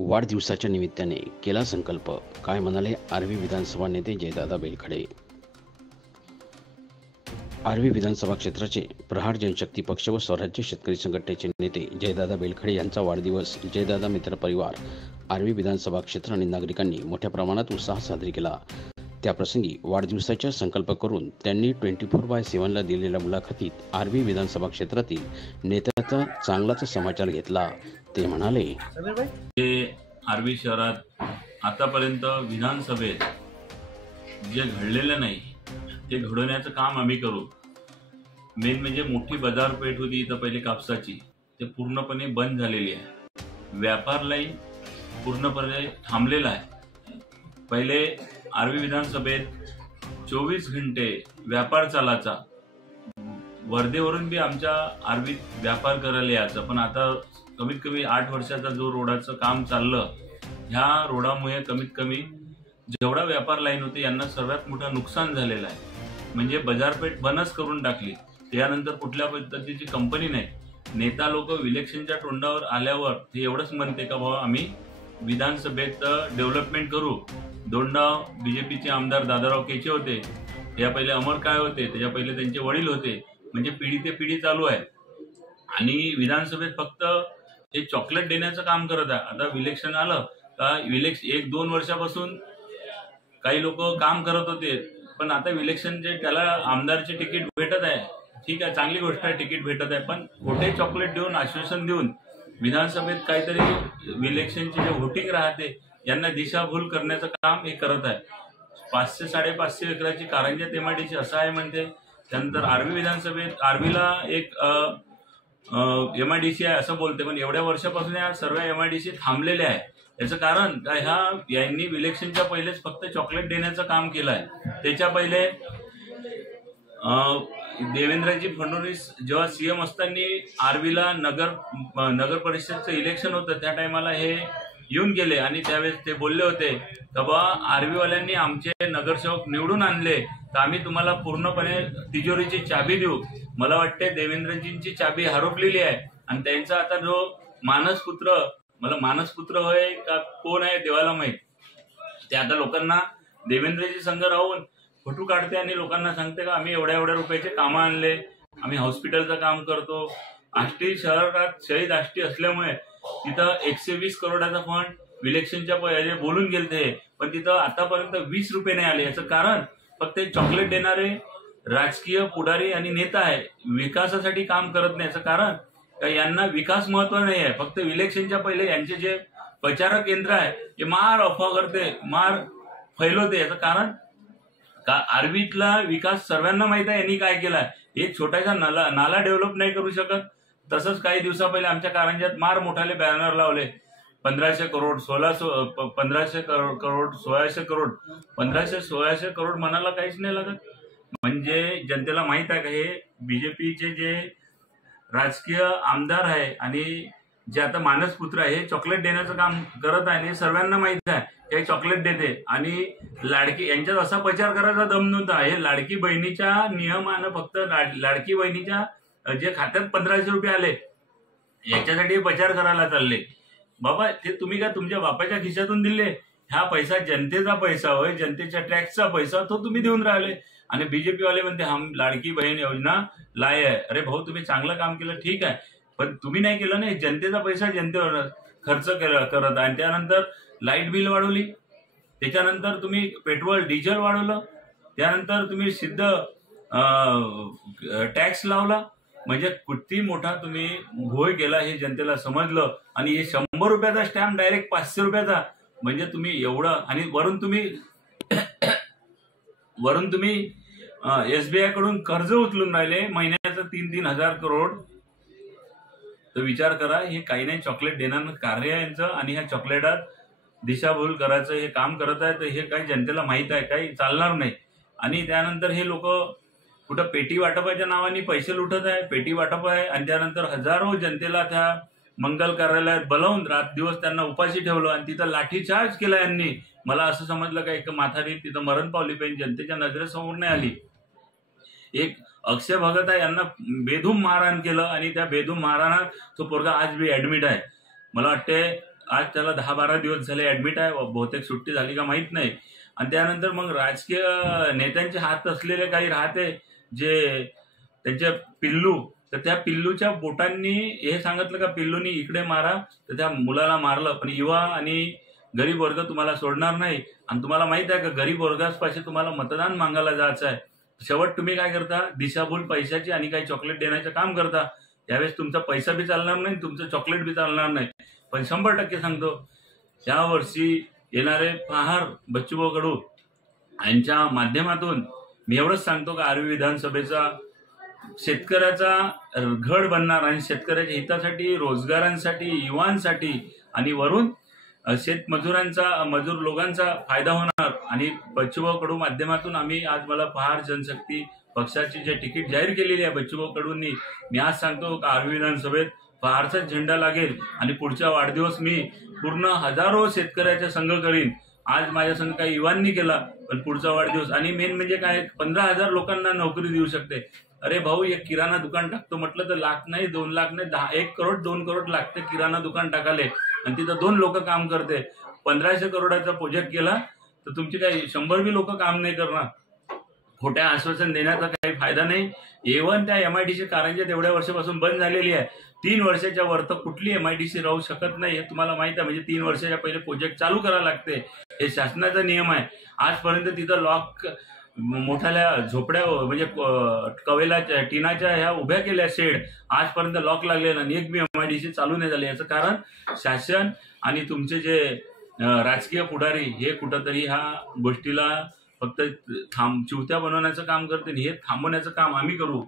वाढदिवसाच्या निमित्ताने केला संकल्प, काय म्हणाले आर्वी विधानसभा नेते जयदादा बेलखडे। आर्वी विधानसभा क्षेत्राचे प्रहार जनशक्ती पक्ष व स्वराज्य शेतकरी संघटनेचे नेते जयदादा बेलखडे यांचा वाढदिवस जयदादा मित्र परिवार, आर्वी विधानसभा क्षेत्र आणि नागरिकांनी मोठ्या प्रमाणात उत्साहात साजरी केला। त्याप्रसंगी वाढदिवसाचा संकल्प करून त्यांनी 24/7 ला दिलेल्या मुलाखतीत आर्वी विधानसभा क्षेत्रातील नेत्याचा चांगलाच समाचार घेतला। ते म्हणाले, आर्वी शहरात आतापर्यंत विधानसभेत जे घडलेलं नाही ते घडवण्याचं काम आम्ही करू। मेन म्हणजे मोठी बाजारपेठ होती इथं पहिले कापसाची, ते पूर्णपणे बंद झालेली आहे। व्यापार लाईन पूर्णपणे थांबलेला आहे। पहिले आर्वी विधानसभेत 24 घंटे व्यापार चालायचा, वर्धेवरून बी आमच्या आर्वीत व्यापार करायला यायचं, पण आता कमीत कमी 8 वर्षाचा जो रोडाचं काम चाललं, ह्या रोडामुळे कमीत कमी जेवढा व्यापार लाईन होते यांना सर्वात मोठं नुकसान झालेलं आहे। म्हणजे बाजारपेठ बंदच करून टाकली। त्यानंतर कुठल्या पद्धतीची कंपनी नाही। नेता लोक इलेक्शनच्या तोंडावर आल्यावर ते एवढंच म्हणते का बाबा आम्ही विधानसभेत डेव्हलपमेंट करू। दोंडाव बीजेपीचे आमदार दादाराव केचे होते, त्या पहिले अमर काय होते, त्याच्या पहिले त्यांचे वडील होते, म्हणजे पिढी ते पिढी चालू आहे। आणि विधानसभेत फक्त हे चॉकलेट देण्याचं काम करत आहे। आता इलेक्शन आलं का 1-2 वर्षापासून काही लोक काम करत होते, पण आता इलेक्शनचे त्याला आमदारची तिकीट भेटत आहे, ठीक आहे, चांगली गोष्ट आहे, तिकीट भेटत आहे, पण खोटे चॉकलेट देऊन आश्वासन देऊन विधानसभेत काहीतरी इलेक्शनची जे व्होटिंग राहते यांना दिशाभूल करण्याचं काम हे करत आहे। 500-550 एकराची कारंजा एमआयडीसी असं आहे म्हणते। त्यानंतर आर्वी विधानसभेत आर्वीला एक एमआयडीसी आहे असं बोलते, पण एवढ्या वर्षापासून या सर्व एमआयडीसी थांबलेल्या आहे। याचं कारण काय, यांनी इलेक्शनच्या पहिलेच फक्त चॉकलेट देण्याचं काम केलं आहे। त्याच्या पहिले देवेंद्रजी फडणवीस जेव्हा सीएम असताना आर्वीला नगर परिषदचं इलेक्शन होतं, त्या टायमाला हे येऊन गेले आणि त्यावेळेस ते बोलले होते की बा आर्वीवाल्यांनी आमचे नगरसेवक निवडून आणले तर आम्ही तुम्हाला पूर्णपणे तिजोरीची चाबी देऊ। मला वाटते देवेंद्रजींची चाबी हरपलेली आहे आणि त्यांचा आता जो मानसपुत्र, मला मानसपुत्र होय का कोण आहे देवाला माहित, ते आता लोकांना देवेंद्रजी संघ राहून फोटो काढते आणि लोकांना सांगते का आम्ही एवढ्या कामं आणले, आम्ही हॉस्पिटलचं काम करतो। आष्टी शहरात शहीद आष्टी असल्यामुळे तिथं 120 करोडाचा फंड इलेक्शनच्या पहिले बोलून गेलते, पण तिथं आतापर्यंत 20 रुपये नाही आले। याचं कारण फक्त चॉकलेट देणारे राजकीय पुढारी आणि नेता आहे, विकासासाठी काम करत नाही। याचं कारण यांना विकास महत्व नाही आहे, फक्त इलेक्शनच्या पहिले यांचे जे प्रचारक केंद्र आहे ते मार अफवा करते, मार फैलवते। याचं कारण का आर्वीतला विकास सर्वांना माहित आहे यांनी काय केलाय। एक छोटासा नाला डेव्हलप नाही करू शकत। तसंच काही दिवसा पहिले आमच्या कारंजात मार मोठाले बॅनर लावले, 1500 करोड 1500 करोड 1600 करोड 1500-1600 करोड म्हणायला काहीच नाही लागत। म्हणजे जनतेला माहित आहे का हे बीजेपीचे जे राजकीय आमदार आहे आणि जे आता मानसपुत्र आहे हे चॉकलेट देण्याचं काम करत आहे, हे सर्वांना माहित आहे, हे चॉकलेट देते। आणि लाडकी यांच्यात असा प्रचार करायचा दम नव्हता। हे लाडकी बहिणीच्या नियमानं फक्त लाडकी बहिणीच्या जे खात्यात 1500 रुपये आले याच्यासाठी प्रचार करायला चालले। बाबा ते तुम्ही काय तुमच्या बापाच्या खिशातून दिले? हा पैसा जनतेचा पैसा होय, जनतेच्या टॅक्सचा पैसा, तो तुम्ही देऊन राहिले। आणि बीजेपी वाले म्हणते हम लाडकी बहीण योजना लाय आहे। अरे भाऊ, तुम्ही चांगलं काम केलं ठीक आहे, पण तुम्ही नाही केलं नाही, जनतेचा पैसा जनतेवर खर्च करत आहे। त्यानंतर लाईट बिल वाढवली, त्याच्यानंतर तुम्ही पेट्रोल डिझेल वाढवलं, त्यानंतर तुम्ही सिद्ध टॅक्स लावला। म्हणजे किती मोठा तुम्ही घोळ केला हे जनतेला समजलं। आणि हे 100 रुपयाचा स्टॅम्प डायरेक्ट 500 रुपयाचा, म्हणजे तुम्ही एवढं, आणि वरून तुम्ही SBI कडून कर्ज उचलून राहिले महिन्याचं 3-3 हजार करोड। तर विचार करा, हे काही नाही चॉकलेट देण्याचं कार्य आहे यांचं, आणि ह्या चॉकलेटात दिशाभूल करायचं हे काम करत आहे। तर हे काही जनतेला माहित आहे, काही चालणार नाही। आणि त्यानंतर हे लोक कुठं पेटी वाटपाच्या नावाने पैसे लुटत आहे, पेटी वाटप आहे, आणि त्यानंतर हजारो जनतेला त्या मंगल कार्यालयात बोलावून रात दिवस त्यांना उपाशी ठेवलं आणि तिथं लाठीचार्ज केला यांनी. मला असं समजलं का एक म्हातारी तिथं मरण पावली पाहिजे, जनतेच्या नजरेसमोर नाही आली. एक अक्षय भगत यांना बेधूम मारहाण केलं आणि त्या बेधूम मारहाणात तो पोरगा आज बी ऍडमिट आहे. मला वाटते आज त्याला 10-12 दिवस झाले ऍडमिट आहे, बहुतेक सुट्टी झाली का माहित नाही. आणि त्यानंतर मग राजकीय नेत्यांचे हात असलेले काही राहते जे त्यांचे पिल्लू, तर त्या पिल्लूच्या बोटांनी हे सांगितलं का पिल्लूनी इकडे मारा, तर त्या मुलाला मारलं. पण युवा आणि गरीब वर्ग तुम्हाला सोडणार नाही. आणि तुम्हाला माहित आहे का गरीब वर्गापाशी तुम्हाला मतदान मागायला जायचं आहे. शेवट तुम्ही काय करता, दिशाभूल पैशाची आणि काही चॉकलेट देण्याचं काम करता. यावेळेस तुमचा पैसा बी चालणार नाही, तुमचं चॉकलेट बी चालणार नाही. पण 100% सांगतो, या वर्षी येणारे पहार बच्चूभाऊ कडू यांच्या माध्यमातून मी एवढंच सांगतो का आर्वी विधानसभेचा शेतकऱ्याचा घड बनणार आणि शेतकऱ्याच्या हितासाठी, रोजगारांसाठी, युवांसाठी आणि वरून शेतमजुरांचा मजूर लोकांचा फायदा होणार. आणि बच्चूभाऊ कडू माध्यमातून आम्ही आज मला पहार जनशक्ती पक्षाची जे तिकीट जाहीर केलेली आहे बच्चूभाऊ कडूंनी, मी आज सांगतो का आर्वी विधानसभेत पहारचाच झेंडा लागेल आणि पुढच्या वाढदिवस मी पूर्ण हजारो शेतकऱ्याच्या संघ करीन. आज माझ्या संघ काही युवांनी केला, पण पुढचा वाढदिवस आणि मेन म्हणजे काय 15,000 लोकांना नोकरी देऊ शकते. अरे भाऊ, एक किराणा दुकान टाकतो म्हटलं तर लाख नाही, 2 लाख नाही, 1 करोड 2 करोड लागते किराणा दुकान टाकाले. आणि तिथं 2 लोक काम करते. 1500 करोडाचा प्रोजेक्ट केला तर तुमची काही 100 बी लोक काम नाही करणार. खोट्या आश्वासन देण्याचा काही फायदा नाही. इव्हन त्या MIDC कारंजा तेवढ्या वर्षापासून बंद झालेली आहे. 3 वर्षाच्या वर तर कुठली MIDC राहू शकत नाही, हे तुम्हाला माहित आहे. म्हणजे 3 वर्षाच्या पहिले प्रोजेक्ट चालू करावं लागते, हे शासनाचा नियम आहे. आजपर्यंत तिथं लॉक मोठ्याल्या झोपड्या म्हणजे कवेलाच्या टिनाच्या ह्या उभ्या केल्या शेड, आजपर्यंत लॉक लागलेला आणि एक बी MIDC चालू नाही झाले. याचं कारण शासन आणि तुमचे जे राजकीय पुढारी हे कुठंतरी ह्या गोष्टीला फक्त चिवत्या बनवण्याचं काम करते. हे थांबवण्याचं काम आम्ही करू.